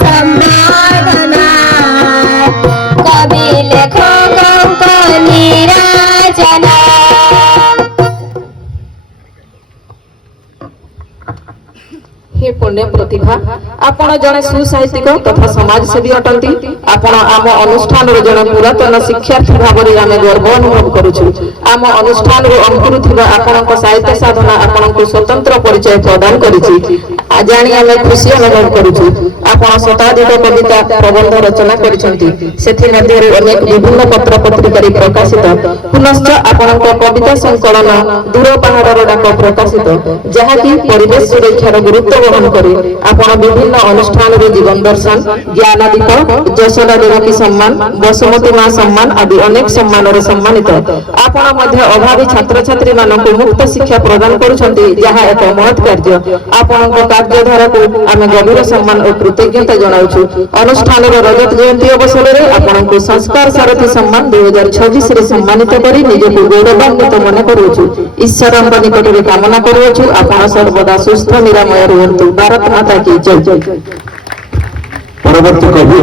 সম্বর্ধনা কবি লেখক নিরাজনা। हे पुण्य प्रतिभा आपण जने सुसाहित्यिक तथा समाजसेवी अटंती। आपण आम अनुष्ठान जने पुरातन शिक्षार्थी भाव में आम गर्व अनुभव करुछु। आम अनुष्ठान अंकुरुथिबा आपणक साहित्य साधना आपणक स्वतंत्र परिचय प्रदान करिछि। जानी आम खुशी अनुभव करुछु। आपण शताधिक कविता प्रबंध रचना करिसंती। सेथि मध्यरु अनेक विभिन्न पत्र पत्रिका प्रकाशित। पुनश्च आपणक कविता संकलन दूर पहाड़र डाक प्रकाशित, जहाँकि परिवेश सुरक्षार गुरुत्व वहन करी आपण विभिन्न अनुष्ठान जीवन दर्शन, ज्ञानदीप, यशोदा देवकी सम्मान, बसुमती माँ सम्मान आदि अनेक सम्मान सम्मानित। आपण मध्य अभावी छात्र छात्री मानक मुक्त शिक्षा प्रदान करुछंती, जहाँ एक महत् कार्य। आपणक कार्यधारा को आम गभीर सम्मान और कृतज्ञता जनाउछु। अनुष्ठान रजत जयंती अवसर में आपणक संस्कार सारथी सम्मान 2026 रे सम्मानित करी निजक गौरवान्वित मन करुछु। ईश्वर निकट में कामना करुछु आपण सर्वदा सुस्थ निरामय रुहंतु। भारत माता की जय। परवर्ती कवि